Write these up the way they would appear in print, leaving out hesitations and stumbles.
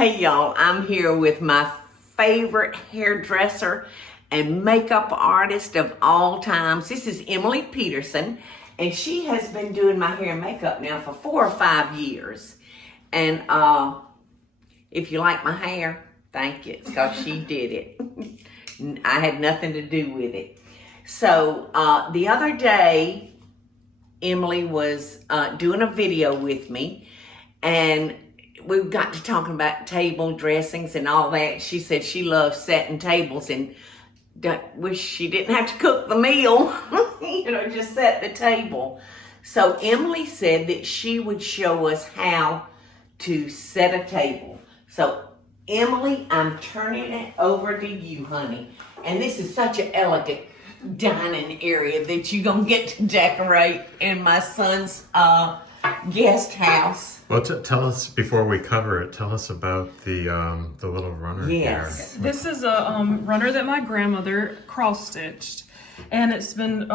Hey y'all, I'm here with my favorite hairdresser and makeup artist of all times. This is Emily Peterson, and she has been doing my hair and makeup now for 4 or 5 years. And if you like my hair, thank you. It's because she did it. I had nothing to do with it. So the other day, Emily was doing a video with me, and we got to talking about table dressings and all that. She said she loves setting tables and wish she didn't have to cook the meal, just set the table. So Emily said that she would show us how to set a table. So Emily, I'm turning it over to you, honey. And this is such an elegant dining area that you're going to get to decorate in my son's guest house. Well, tell us, before we cover it, tell us about the little runner here. This is a runner that my grandmother cross-stitched, and it's been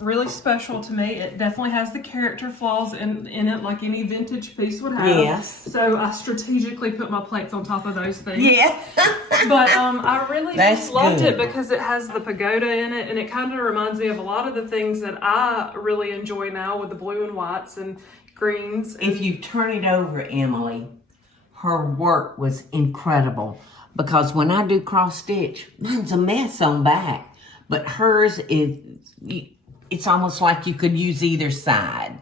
really special to me. It definitely has the character flaws in it, like any vintage piece would have. Yes. So I strategically put my plates on top of those things. Yeah. But I really That's loved good. it because it has the pagoda in it, and it kind of reminds me of a lot of the things that I really enjoy now with the blue and whites and greens. If you turn it over, Emily, her work was incredible, because when I do cross stitch, mine's a mess on back, but hers is, it's almost like you could use either side.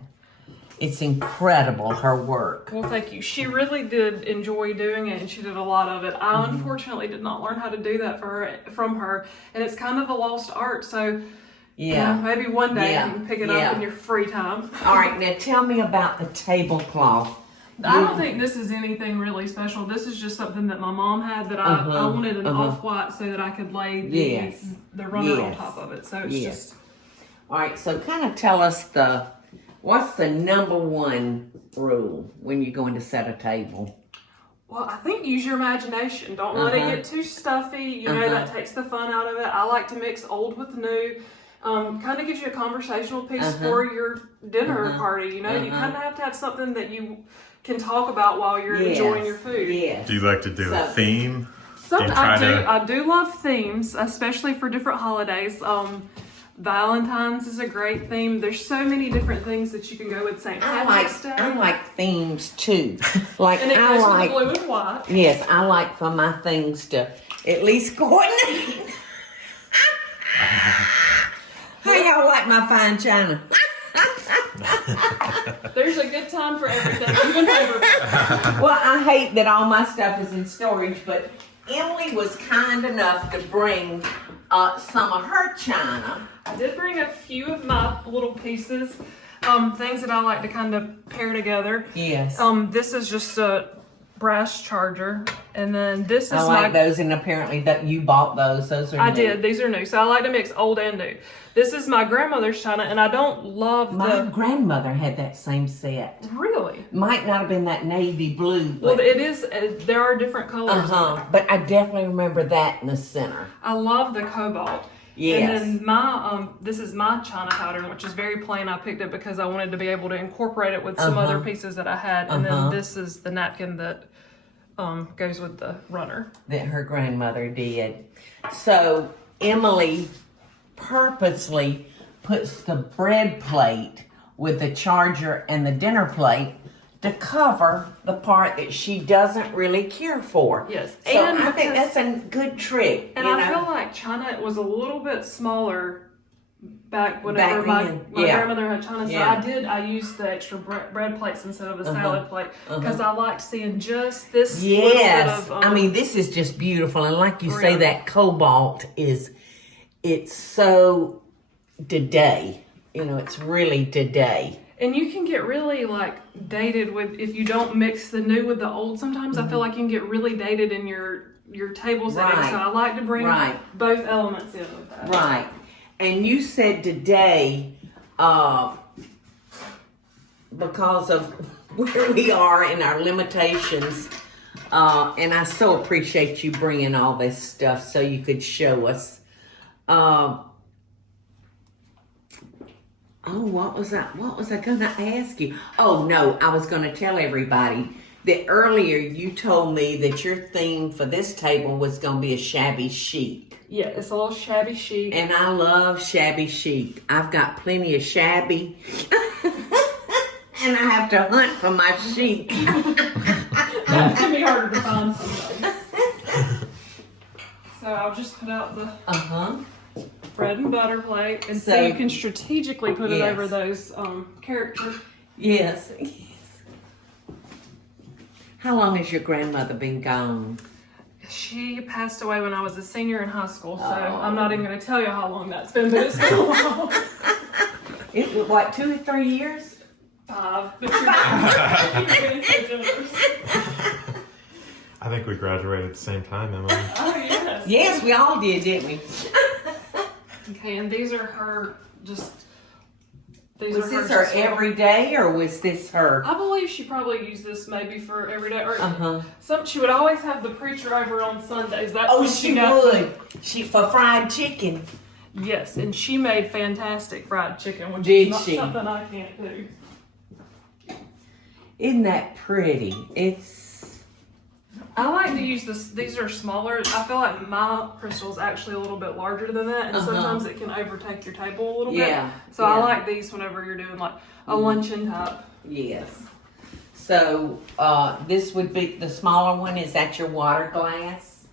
It's incredible, her work. Well, thank you. She really did enjoy doing it, and she did a lot of it. I unfortunately did not learn how to do that from her, and it's kind of a lost art. So Yeah. maybe one day Yeah. you can pick it Yeah. up in your free time. All right, now tell me about the tablecloth. I don't think this is anything really special. This is just something that my mom had that I wanted an off-white so that I could lay the runner on top of it. So it's just... All right, so kind of tell us what's the number one rule when you're going to set a table? Well, I think use your imagination. Don't let it get too stuffy. You know, that takes the fun out of it. I like to mix old with new. Kind of gives you a conversational piece for your dinner party. You know, you kind of have to have something that you can talk about while you're enjoying your food. Yes. Do you like to do a theme? I do love themes, especially for different holidays. Valentine's is a great theme. There's so many different things that you can go with St. Patrick's Day. I like themes too. Like and it goes with the blue and white. Yes, I like for my things to at least coordinate. How y'all like my fine china? There's a good time for everything, even paper. Well, I hate that all my stuff is in storage, but Emily was kind enough to bring some of her china. I did bring a few of my little pieces, things that I like to kind of pair together. Yes. This is just a brass charger, and then this is I like those, and apparently that you bought those. Those are I new. did. These are new, so I like to mix old and new. This is my grandmother's china, and I don't love My grandmother had that same set. Really? Might not have been that navy blue, but... Well, it is. There are different colors. But I definitely remember that in the center. I love the cobalt. Yes. And then my this is my china pattern, which is very plain. I picked it because I wanted to be able to incorporate it with some other pieces that I had. And then this is the napkin that goes with the runner. That her grandmother did. So Emily purposely puts the bread plate with the charger and the dinner plate to cover the part that she doesn't really care for. Yes. So and I think that's a good trick. And I feel like china was a little bit smaller back whenever my grandmother had china. So I used the extra bread plates instead of a salad plate because I liked seeing just this little bit of... I mean, this is just beautiful. And like you say, that cobalt it's so today. It's really today. And you can get really dated with, if you don't mix the new with the old. Sometimes I feel like you can get really dated in your table setting. Right. So I like to bring both elements in with that. Right. And you said today, because of where we are and our limitations, and I so appreciate you bringing all this stuff so you could show us. Oh, what was I going to ask you? Oh, no, I was going to tell everybody that earlier you told me that your theme for this table was going to be a shabby chic. Yeah, it's a little shabby chic. And I love shabby chic. I've got plenty of shabby. And I have to hunt for my chic. That can be harder to find sometimes. So I'll just put out the bread and butter plate, and so you can strategically put it over those characters. Yes. How long has your grandmother been gone? She passed away when I was a senior in high school, so I'm not even going to tell you how long that's been, but it's been a while. It was what, 2 or 3 years? 5. But you're being so generous. I think we graduated at the same time, Emily. Oh, yes. Yes, we all did, didn't we? Okay, and these are her Was this her every day, or was this her? I believe she probably used this maybe for every day. Or she would always have the preacher over on Sundays. That's when she would. She for fried chicken. Yes, and she made fantastic fried chicken, which is not something I can't do. Isn't that pretty? I like to use this. These are smaller. I feel like my crystal is actually a little bit larger than that, and sometimes it can overtake your table a little bit. So I like these whenever you're doing like a luncheon type. Yes. So this would be the smaller one. Is that your water glass?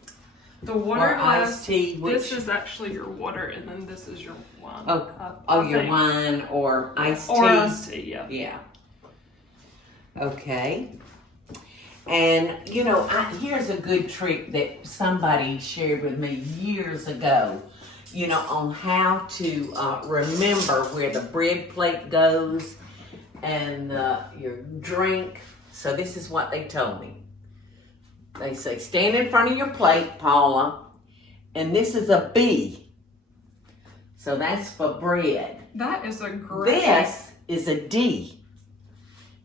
The water glass. Iced tea. This is actually your water, and then this is your wine. Your wine or iced tea. Or iced tea, yeah. Yeah. Okay. And, you know, here's a good trick that somebody shared with me years ago, you know, on how to remember where the bread plate goes and your drink. So this is what they told me. They say, stand in front of your plate, Paula, and this is a B. So that's for bread. That is a great... This is a D,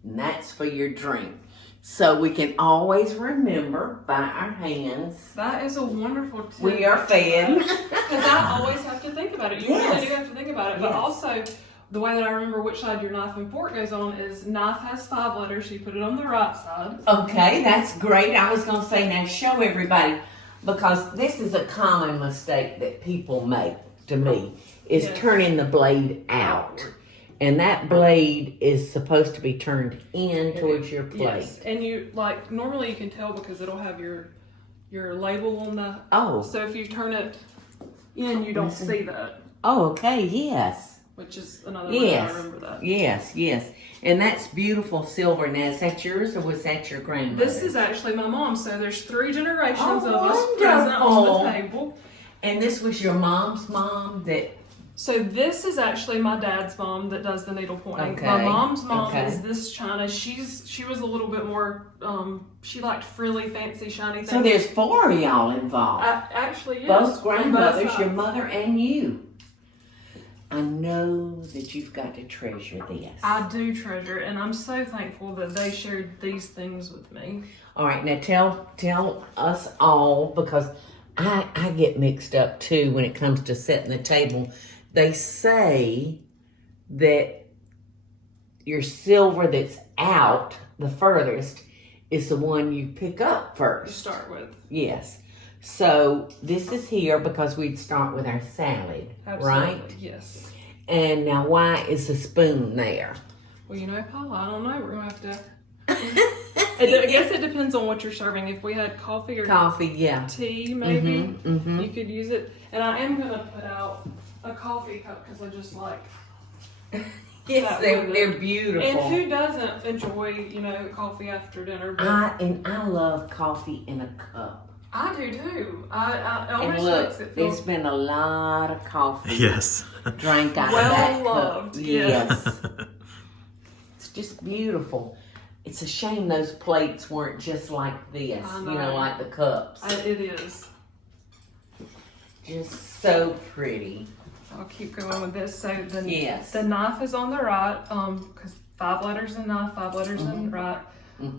and that's for your drink. So we can always remember by our hands. That is a wonderful tip. We are fed. Because I always have to think about it. You really do have to think about it. But also, the way that I remember which side your knife and fork goes on is knife has 5 letters. You put it on the right side. Okay, that's great. I was going to say, now show everybody, because this is a common mistake that people make, to me, is turning the blade out. And that blade is supposed to be turned in towards your plate. Yes, and you normally you can tell because it'll have your label on the. Oh. So if you turn it in, you don't see that. Oh, okay. Yes. Which is another way I remember that. Yes. And that's beautiful silver. Now, is that yours or was that your grandmother? This is actually my mom. So there's 3 generations of us present on the table. And this was your mom's mom that. So this is actually my dad's mom that does the needle pointing. Okay. My mom's mom is this china. She was a little bit more. She liked frilly, fancy, shiny things. So there's 4 of y'all involved. Actually, yes. Both grandmothers, your mother and you. I know that you've got to treasure this. I do treasure it, and I'm so thankful that they shared these things with me. All right, now tell us all, because I get mixed up too when it comes to setting the table. They say that your silver that's out the furthest is the one you pick up first. You start with. Yes. So this is here because we'd start with our salad, right? Yes. And now why is the spoon there? Well, you know, Paula, I don't know. We're going to have to... I guess it depends on what you're serving. If we had coffee or tea, maybe, you could use it. And I am going to put out a coffee cup because I just like... Yes, they're beautiful. And who doesn't enjoy, you know, coffee after dinner? But I love coffee in a cup. I do too. I always look, makes it feel... there's been a lot of coffee drank out of that loved, cup. Yes. It's just beautiful. It's a shame those plates weren't just like this, you know, like the cups. It is. Just so pretty. I'll keep going with this. So the knife is on the right, because 5 letters in knife, 5 letters in right,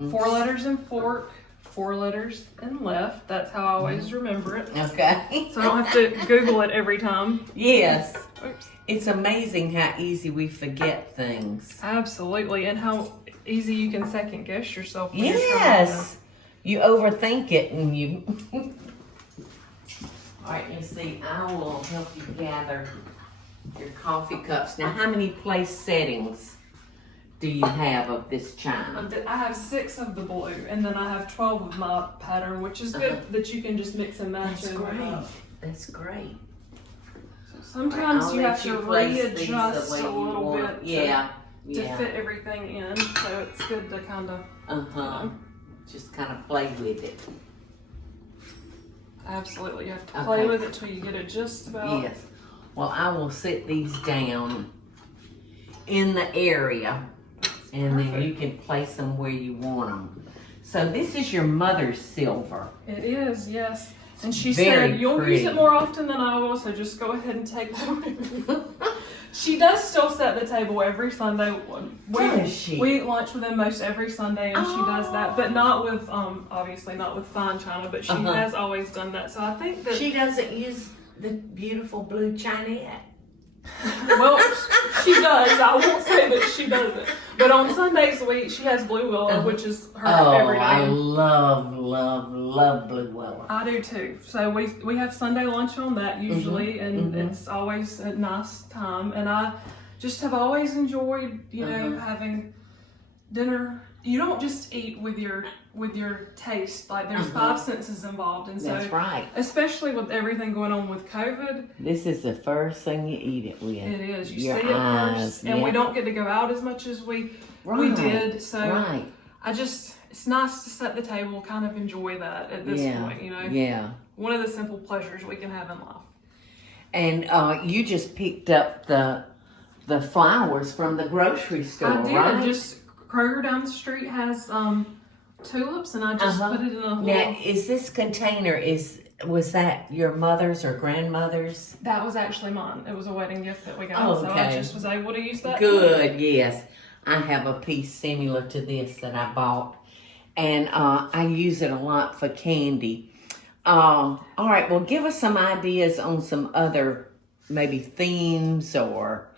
4 letters in fork, 4 letters in left. That's how I always remember it. Okay. So I don't have to Google it every time. Yes. Oops. It's amazing how easy we forget things. Absolutely, and how easy you can second guess yourself. When you're trying Yes. You overthink it and you. All right, let's see. I will help you gather your coffee cups. Now, how many place settings do you have of this china? I have 6 of the blue, and then I have 12 of my pattern, which is good that you can just mix and match. That's great. That's great. Sometimes you have to place these readjust the way a you little want. bit Yeah. to fit everything in, so it's good to kind of Just kind of play with it. absolutely, you have to play with it till you get it just about. Yes. Well, I will sit these down in the area, and then you can place them where you want them. So this is your mother's silver. It is, yes. And she Very said, you'll pretty. use it more often than I will, so just go ahead and take them. She does still set the table every Sunday. Does she? We eat lunch with them most every Sunday, and she does that, but not with, obviously not with fine china, but she has always done that. So I think that She doesn't use the beautiful blue china yet. well, she does. I won't say that she doesn't. But on Sundays she has blue Willow, which is her every day. I love blue Willow. I do too. So we have Sunday lunch on that usually, and it's always a nice time. And I just have always enjoyed, having dinner. You don't just eat with your taste. Like there's 5 senses involved, and so That's right. especially with everything going on with COVID, This is the first thing you eat it with. it is. You Your see it eyes, first, and we yeah. don't get to go out as much as we Right, did. So right. it's nice to set the table, kind of enjoy that at this point. Yeah. One of the simple pleasures we can have in life. And you just picked up the flowers from the grocery store, I did. right? Just Kroger down the street has tulips, and I just put it in a little. Now, is this container was that your mother's or grandmother's? That was actually mine. It was a wedding gift that we got, Oh, so I okay. just was able to use that. Good, yes. I have a piece similar to this that I bought, and I use it a lot for candy. All right, well, give us some ideas on some other maybe themes or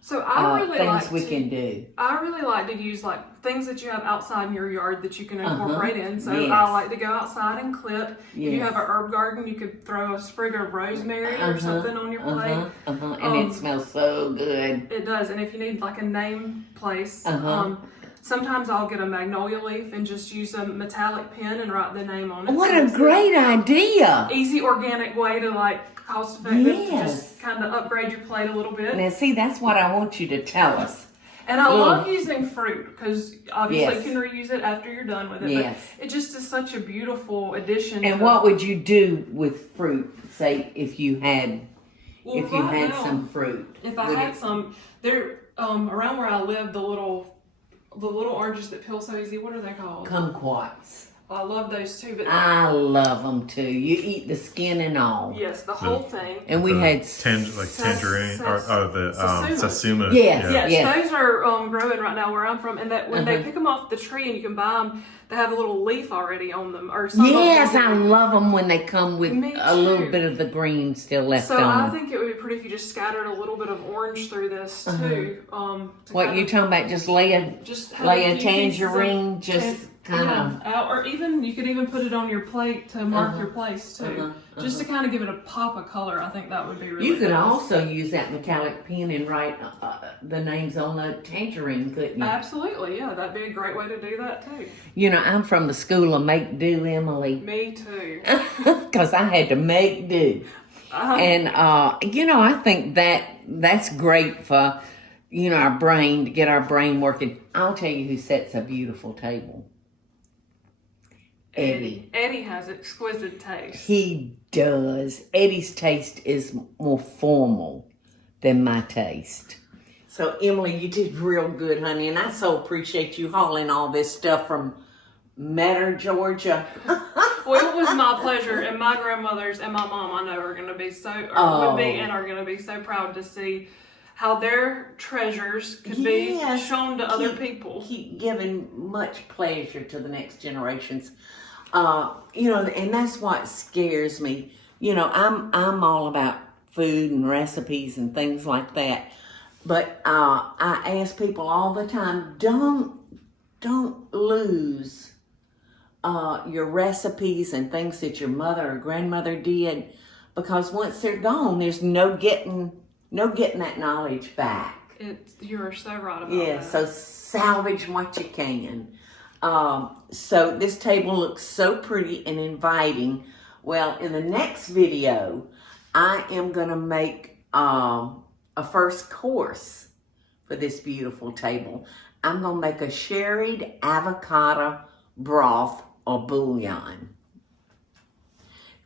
So I really things like can do. I really like to use like things that you have outside in your yard that you can incorporate in. So Yes. I like to go outside and clip. If you Yes. have an herb garden, you could throw a sprig of rosemary or something on your plate. And it smells so good. It does. And if you need like a name place, sometimes I'll get a magnolia leaf and just use a metallic pen and write the name on it. What So a it's great idea! easy, organic way to like cost effective to Yes. just kind of upgrade your plate a little bit. Now, see, that's what I want you to tell us. And I love using fruit because obviously Yes. you can reuse it after you're done with it. Yes. But it just is such a beautiful addition. And to what would you do with fruit? Say if you had right now, some fruit. If I had some, there around where I live, the little oranges that peel so easy. What are they called? Kumquats. I love those too. But I love them too. You eat the skin and all. yes, the whole thing. And we had tangerine or the Yes. satsuma. Yes, Yes. those are growing right now where I'm from, and that when they pick them off the tree and you can buy them, they have a little leaf already on them, or something. Yes, I love them when they come with Me a little too. bit of the green still left So on I them. think it would be pretty if you just scattered a little bit of orange through this too. What you talking about? Just lay a just tangerine, just kind of. or even you could even put it on your plate to mark your place too, just to kind of give it a pop of color. I think that would be really. You could nice. also use that metallic pen and write the names on the tangerine, couldn't you? Absolutely, yeah, that'd be a great way to do that too. You know, I'm from the school of make do, Emily, Me too. because I had to make do. And, I think that's great for, our brain, to get our brain working. I'll tell you who sets a beautiful table. Eddie. Eddie has exquisite taste. He does. Eddie's taste is more formal than my taste. So, Emily, you did real good, honey, and I so appreciate you hauling all this stuff from Metter, Georgia. Well, it was my pleasure, and my grandmothers and my mom, I know, are going to be would be and are going to be so proud to see how their treasures could be shown to other people. Keep giving much pleasure to the next generations. And that's what scares me. I'm all about food and recipes and things like that. But I ask people all the time, don't don't lose your recipes and things that your mother or grandmother did, because once they're gone, there's no getting that knowledge back. You are so right about Yeah, that. so salvage what you can. So this table looks so pretty and inviting. Well, in the next video, I am going to make a first course for this beautiful table. I'm going to make a sherried avocado broth or bouillon,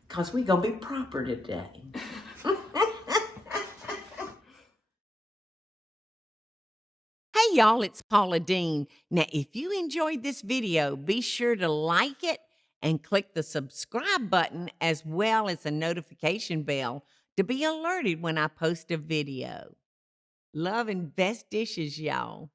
because we're going to be proper today. Hey y'all, it's Paula Deen. Now, if you enjoyed this video, be sure to like it and click the subscribe button as well as the notification bell to be alerted when I post a video. Love and best dishes, y'all.